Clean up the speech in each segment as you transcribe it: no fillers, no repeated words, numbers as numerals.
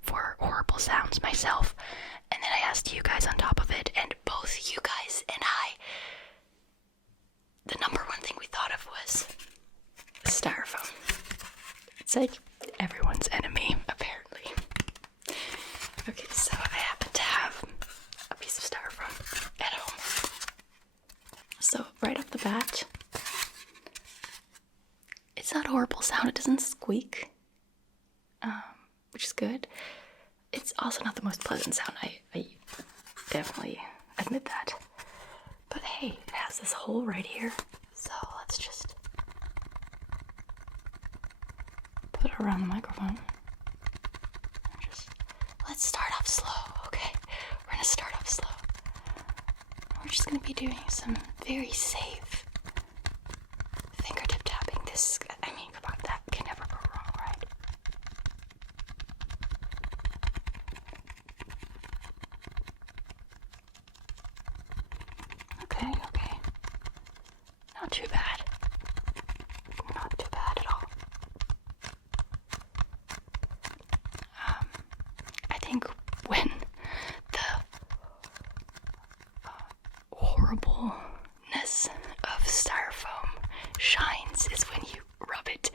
for horrible sounds myself, and then I asked you guys on top of it, and both you guys and I, the number one thing we thought of was styrofoam. It's like everyone's enemy, apparently. Okay, so I happen to have a piece of styrofoam at home. So right off the bat, it's not a horrible sound. It doesn't squeak, which is good. It's also not the most pleasant sound. I definitely admit that. But hey, it has this hole right here, so let's just put it around the microphone. Let's start off slow, okay? We're gonna start off slow. We're just gonna be doing some very safe fingertip tapping. This, I mean, come on, that can never go wrong, right? Okay. Not too bad. Not too bad at all. I think when the horribleness of styrofoam shines is when you rub it.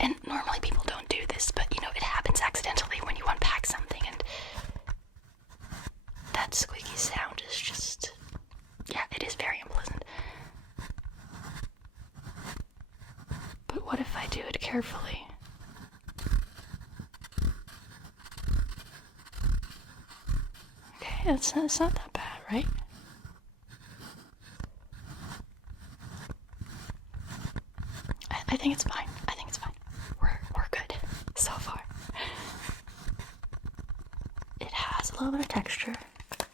And normally people don't do this, but you know, it happens accidentally when you unpack something, and that squeaky sound is just, yeah, it is very unpleasant. But what if I do it carefully? Okay, it's not that bad, right? I think it's fine. We're good so far. It has a little bit of texture. I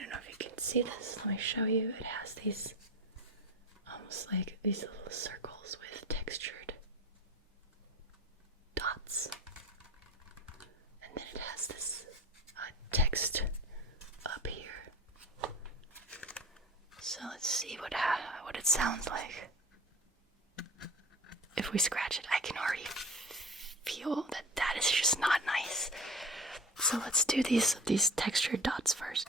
don't know if you can see this. Let me show you. It has these almost like these little circles with textured dots. And then it has this text up here. So let's see what it sounds like. If we scratch it, I can already feel that is just not nice. So let's do these textured dots first.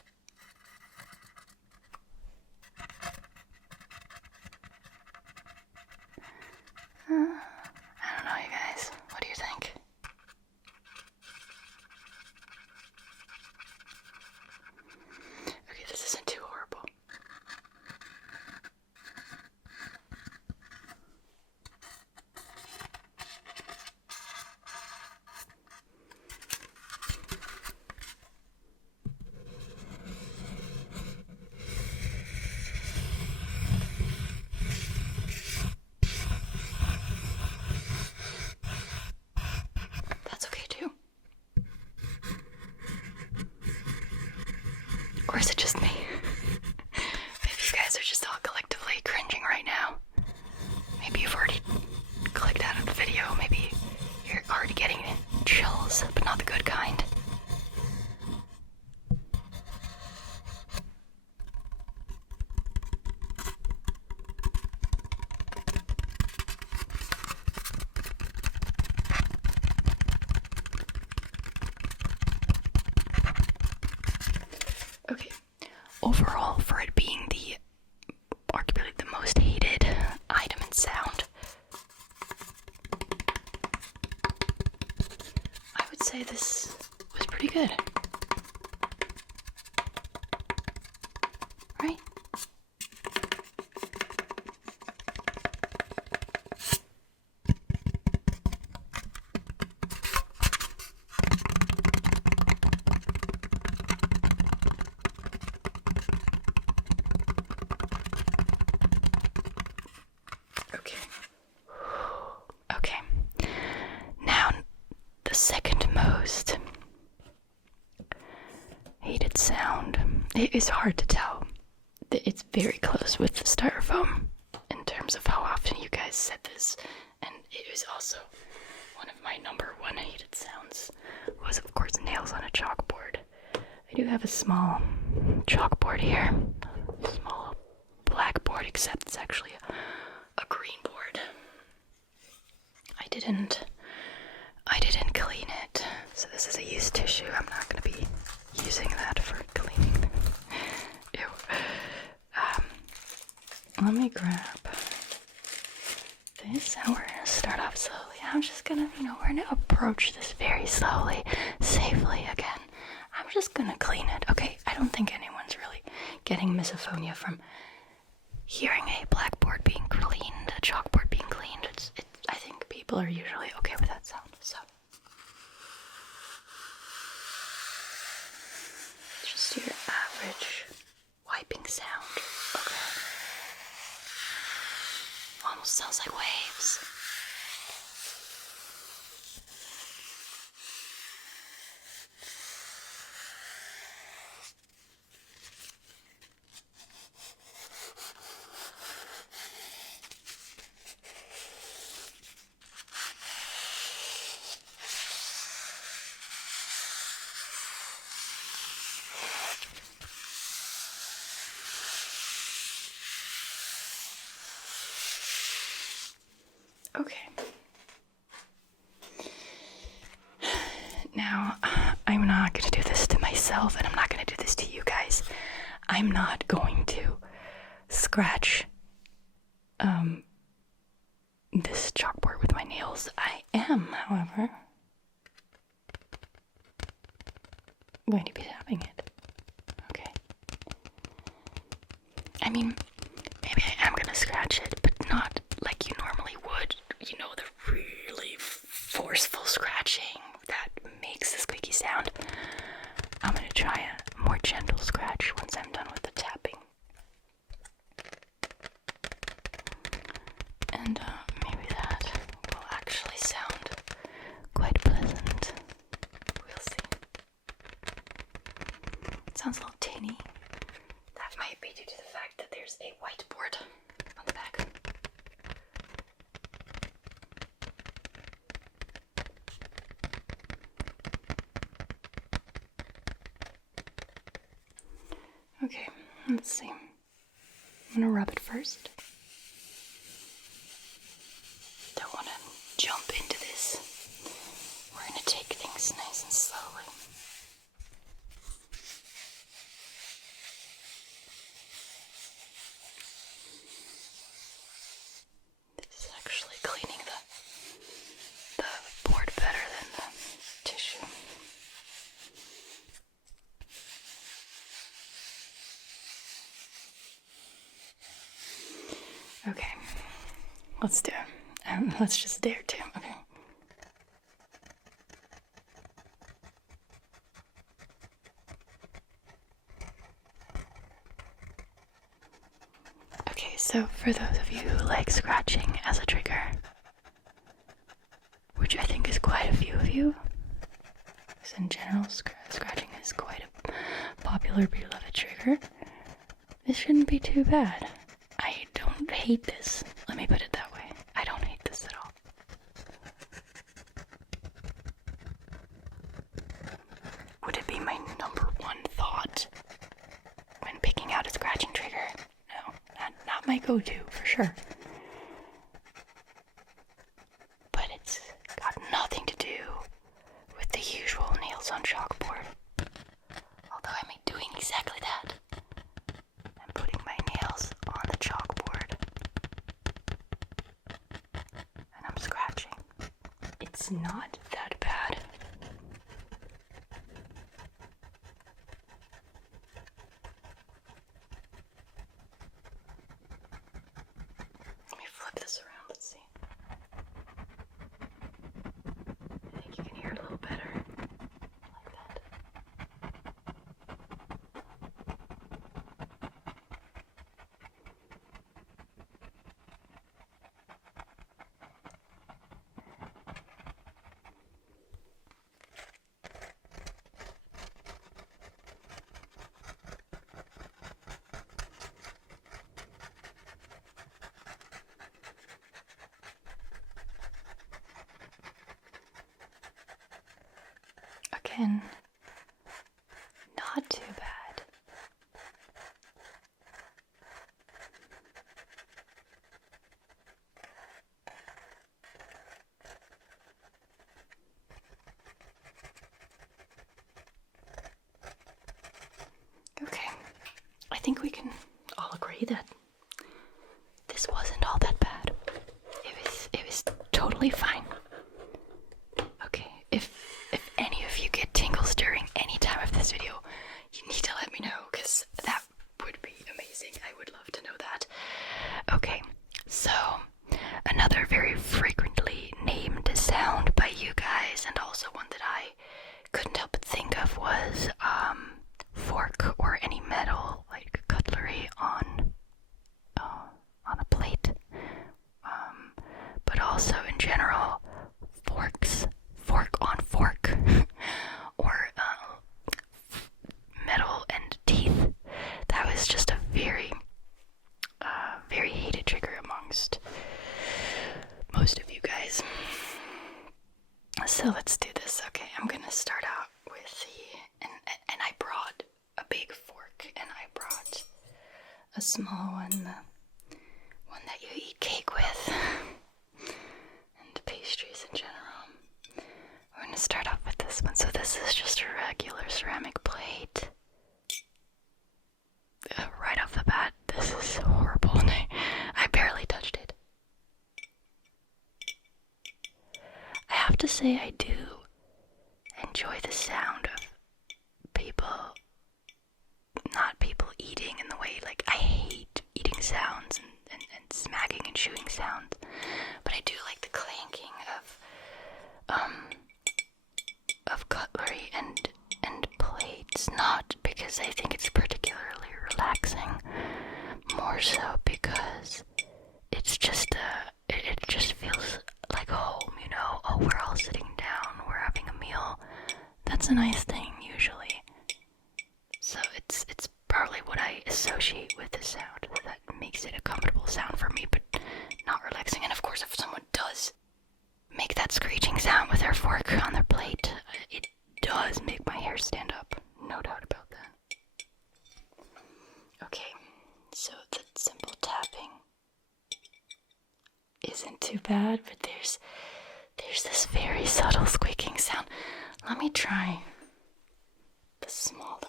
I don't know, you guys. What do you think? Okay, this isn't too horrible. Or is it just me? Maybe you guys are just all collectively cringing right now. Maybe you've already clicked out of the video. Maybe you're already getting chills, but not the good kind. Okay, overall, for it being arguably the most hated item in sound, I would say this was pretty good. Right? Okay. Now, the second most hated sound. It is hard to tell. It's very close with the styrofoam in terms of how often you guys said this, and it was also one of my number one hated sounds. Was of course nails on a chalkboard. I do have a small chalkboard here, a small blackboard, except it's actually a green board. I didn't So this is a used tissue. I'm not going to be using that for cleaning. Ew. Let me grab this and we're going to start off slowly. I'm just going to, we're going to approach this very slowly, safely again. I'm just going to clean it, okay? I don't think anyone's really getting misophonia from hearing a blackboard being cleaned, a chalkboard being cleaned. I think people are usually okay with that sound, so. Just your average wiping sound, okay? Almost sounds like waves. Okay. Now, I'm not going to do this to myself, and I'm not going to do this to you guys. I'm not going to scratch this chalkboard with my nails. I am, however, going to be tapping it. Okay. I mean, maybe I am going to scratch it, but not like you normally would. The really forceful scratching that makes the squeaky sound. I'm going to try a more gentle scratch once I'm done with the tapping. And maybe that will actually sound quite pleasant. We'll see. It sounds a little tinny. That might be due to the fact that there's a whiteboard on the back. Okay, let's see. I'm gonna rub it first. Don't want to jump into this. We're gonna take things nice and slowly. This is actually cleaning the board better than the tissue. Okay, let's do it. Let's just dare to, okay? Okay, so for those of you who like scratching as a trigger, which I think is quite a few of you, because in general scratching is quite a popular, beloved trigger, this shouldn't be too bad. I don't hate this. Let me put it that way. I don't hate this at all. Would it be my number one thought when picking out a scratching trigger? No, not my go-to for sure. But it's got nothing to do with the usual nails on chalkboard. Although I'm doing exactly that. I'm putting my nails on the chalkboard. And I'm scratching. It's not that bad. Let me flip this around, let's see. I think you can hear it a little better. Like that. Again, not too bad. think we can all agree that this wasn't all that bad. It was totally fine. Okay, if any of you get tingles during any time of this video, you need to let me know, because that would be amazing. I would love to know that. Okay, so another very frequently named sound by you guys, and also one that I couldn't help but think of, was fork or any metal like cutlery on a plate, but also in general fork on fork, or metal and teeth. That was just a very hated trigger amongst most of you guys. So let's do this. Okay, I'm gonna start out with and I brought a big fork, and I brought a small one, the one that you eat cake with, and pastries in general. We're gonna start off with this one. So this is just a regular ceramic plate. Right off the bat, this is horrible, and I barely touched it. I have to say, I do enjoy the sound of not people eating in the way, like, I hate eating sounds and smacking and chewing sounds, but I do like the clanking of cutlery and plates, not because I think it's particularly relaxing, more so because it's just it just feels like home, you know. Oh, we're all sitting down, we're having a meal. That's a nice thing usually. So it's probably what I associate with the sound that makes it a comfortable sound for me, but not relaxing. And of course, if someone does make that screeching sound with their fork on their plate, it does make my hair stand up, no doubt about that. Okay, so the simple tapping isn't too bad, but there's this very subtle squeaking sound. Let me try the smaller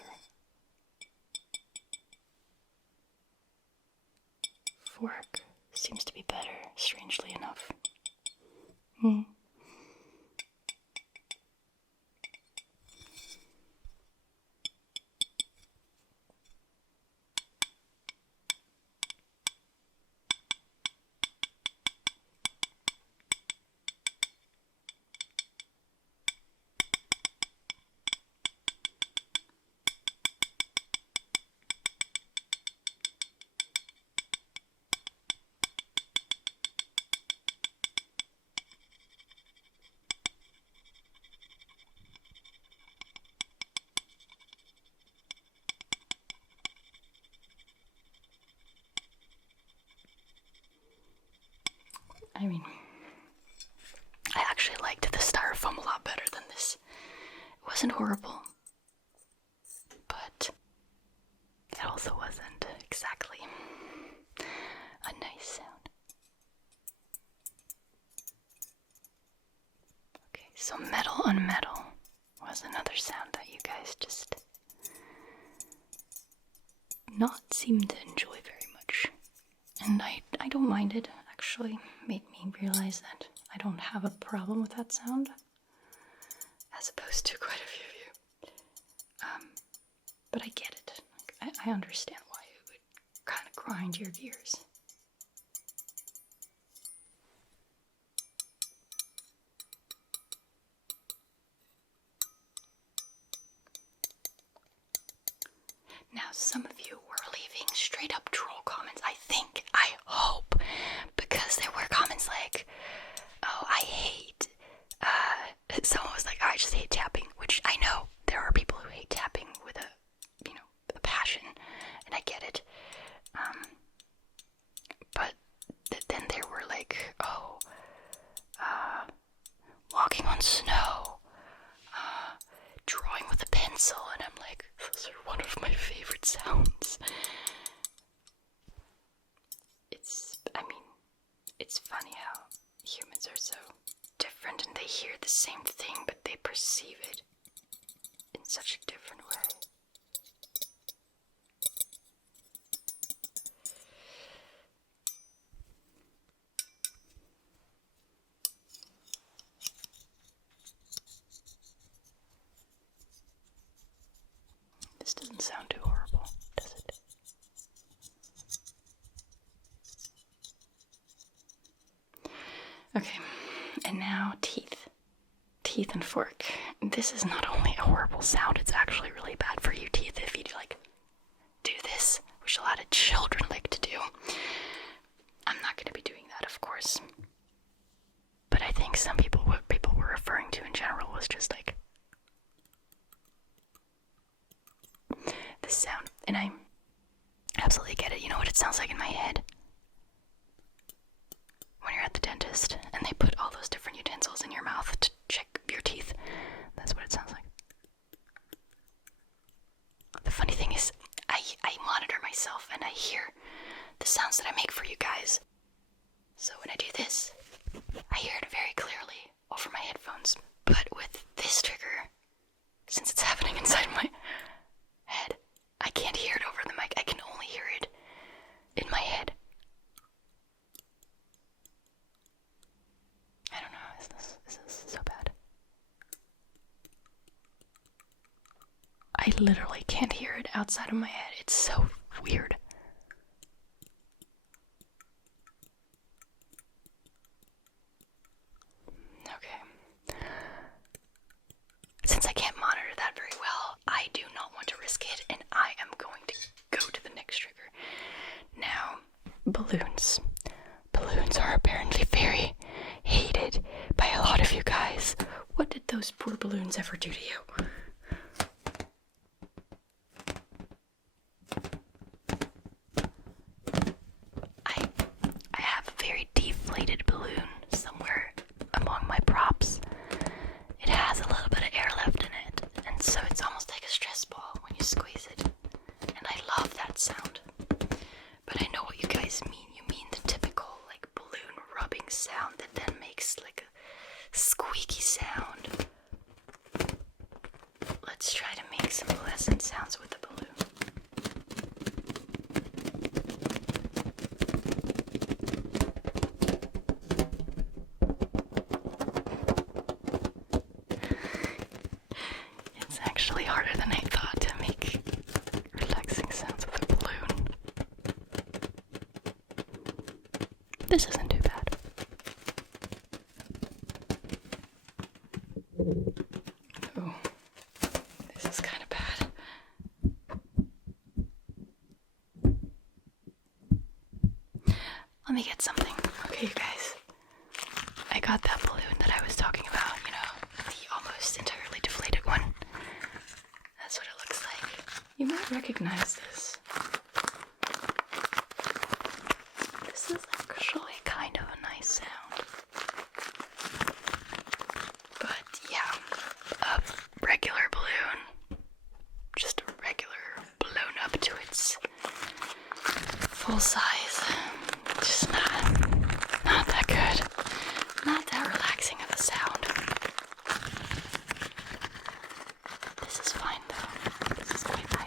fork. Seems to be better, strangely enough. I mean, I actually liked the Styrofoam a lot better than this. It wasn't horrible, but it also wasn't exactly a nice sound. Okay, so metal on metal was another sound that you guys just not seem to enjoy very much. And I don't mind it, actually. Made me realize that I don't have a problem with that sound, as opposed to quite a few of you. But I get it. I understand why it would kind of grind your gears. Now, some of you were leaving straight up troll comments, I hope, because there were comments like, oh, I hate, someone was like, I just hate tapping, which I know there are people who hate tapping with a passion, and I get it, but then there were like, oh, walking on snow, drawing with a pencil, and I'm like, those are one of my favorite sounds. It's funny how humans are so different, and they hear the same thing, but they perceive it in such a different way. doesn't sound too horrible, does it? Okay, and now teeth. Teeth and fork. This is not only a horrible sound, it's actually really bad for your teeth if you do this, which a lot of children like to do. I'm not going to be doing that, of course. But I think what people were referring to in general was just like this sound. And I absolutely get it. You know what it sounds like in my head? When you're at the dentist and they put all those different utensils in your mouth to check your teeth. That's what it sounds like. The funny thing is, I monitor myself and I hear the sounds that I make for you guys. So when I do this, I hear it very clearly over my headphones. But with this trigger, since it's happening inside my head, I can't hear it over the mic. I can only hear it in my head. I don't know, is this so bad? I literally can't hear it outside of my head. It's so weird. Okay. Since I can't monitor that very well, I do not want to risk it, and I am going to go to the next trigger. Now, balloons. Balloons are apparently very hated by a lot of you guys. What did those poor balloons ever do to you? I have a very deflated balloon somewhere among my props. It has a little bit of air left in it, and so it's almost like a stress ball when you squeeze it. And I love that sound. But I know what you guys mean. You mean the typical like balloon rubbing sound that then makes like a squeaky sound. Let's try to make some pleasant sounds with the balloon. It's actually harder than I thought to make relaxing sounds with a balloon. This isn't too bad. Oh, this is kind of bad. Let me get something. Okay, you guys. I got that balloon that I was talking about, you know, the almost entirely deflated one. That's what it looks like. You might recognize this. This is actually kind of a nice sound. But yeah, a regular balloon, just a regular blown up to its full size, just not that good, not that relaxing of a sound. This is fine though, this is quite nice.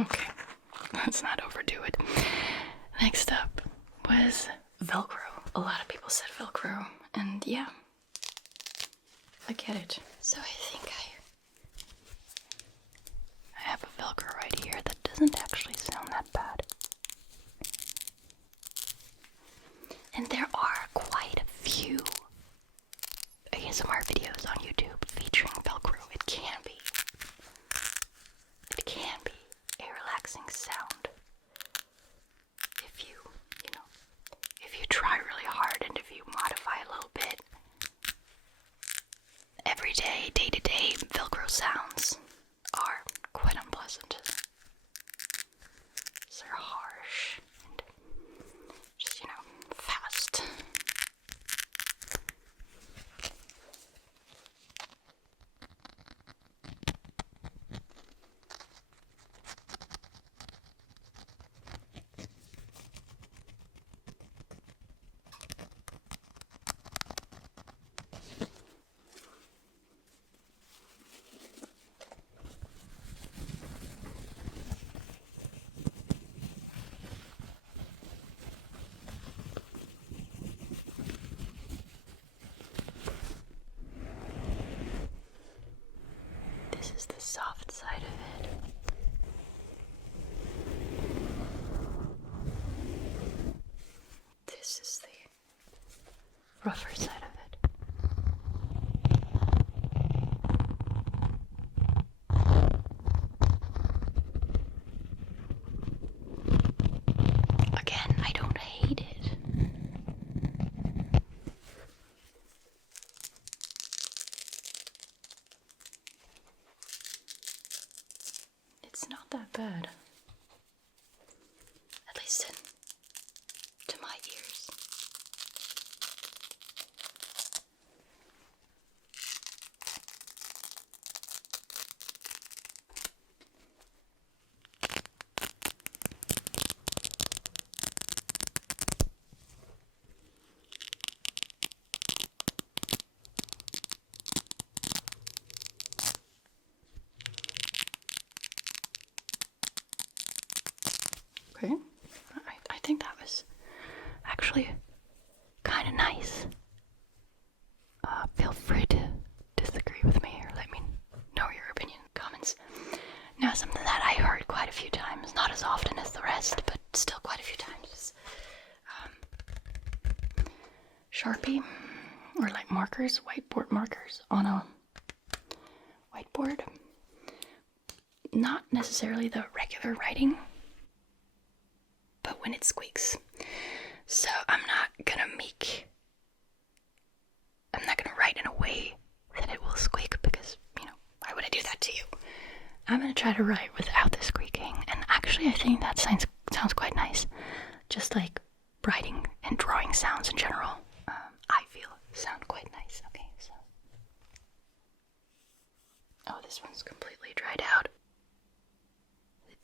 Okay, let's not overdo it. Next up was Velcro. A lot of people said Velcro, and yeah, I get it. So I think I have a Velcro right here that doesn't actually sound that bad. And there are quite a few ASMR videos on YouTube featuring Velcro. It can be a relaxing sound if you try really hard and if you modify a little bit. Every day, day-to-day Velcro sounds are quite unpleasant. They're harsh and just is the soft side of it. This is the rougher side of it. Again, I don't hate it. It's not that bad. At least to my ears. Okay, I think that was actually kind of nice. Feel free to disagree with me or let me know your opinion in the comments. Now, something that I heard quite a few times, not as often as the rest, but still quite a few times, is Sharpie, or like markers, whiteboard markers on a whiteboard. Not necessarily the regular writing, but when it squeaks. So I'm not gonna write in a way that it will squeak, because, why would I do that to you? I'm gonna try to write without the squeaking, and actually I think that sounds quite nice. Just like writing and drawing sounds in general, I feel sound quite nice. Okay, so. Oh, this one's completely dried out.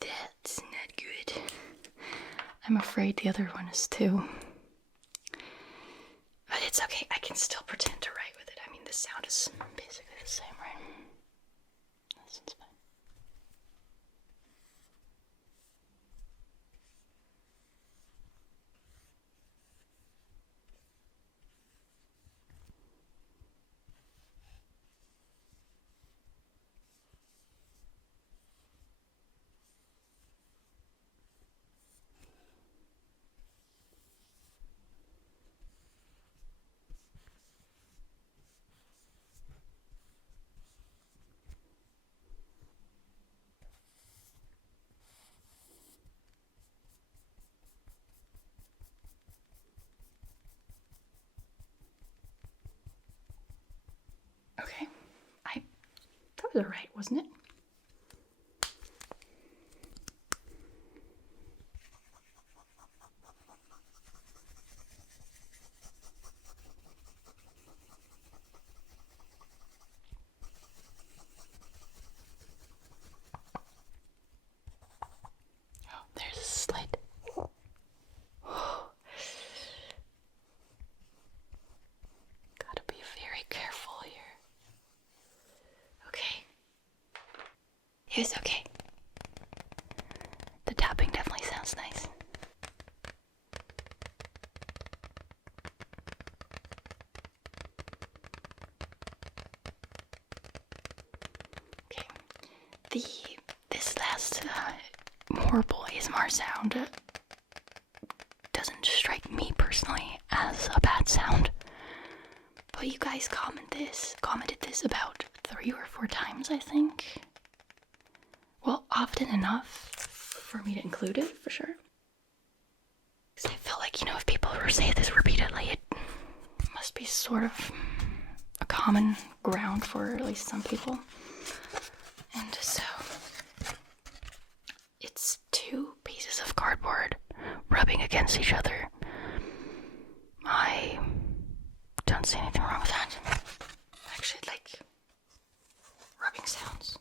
That's not good. I'm afraid the other one is too. But it's okay, I can still pretend to write with it. I mean, the sound is basically the same, right? This one's fine. Okay, that was alright, wasn't it? Oh, there's a slate. Gotta be very careful here. Okay. It was okay. The tapping definitely sounds nice. Okay. This last horrible ASMR sound doesn't strike me personally as a bad sound. But you guys commented this about 3 or 4 times, I think. Well, often enough for me to include it, for sure. Because I feel like, if people were saying this repeatedly, it must be sort of a common ground for at least some people. And so, it's 2 pieces of cardboard rubbing against each other. I don't see anything wrong with that. I actually like rubbing sounds.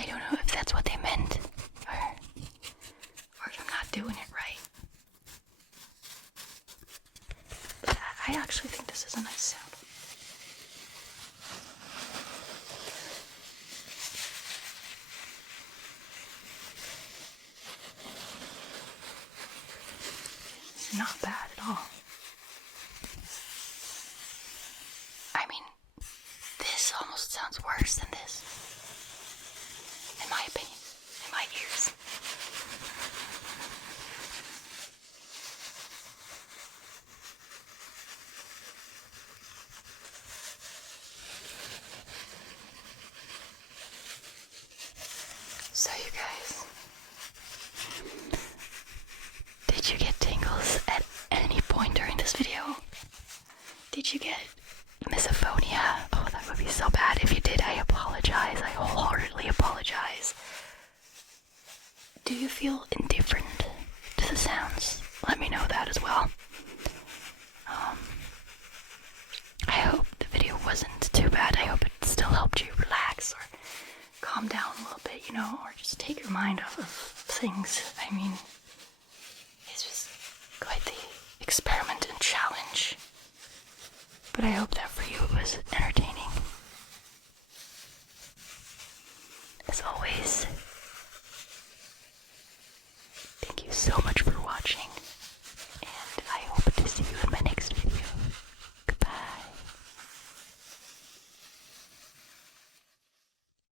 I don't know if that's what they meant, or if I'm not doing it right. But I actually think this is a nice sound. It's not bad at all. mean, this almost sounds worse than this, in my opinion, in my ears. So you guys, did you get tingles at any point during this video? Did you get misophonia? Oh, that would be so bad. If you did, I apologize. I wholeheartedly apologize. Do you feel indifferent to the sounds? Let me know that as well. I hope the video wasn't too bad. I hope it still helped you relax or calm down a little bit, or just take your mind off of things. I mean, it's just quite the experiment and challenge. But I hope that for you it was entertaining. As always, thank you so much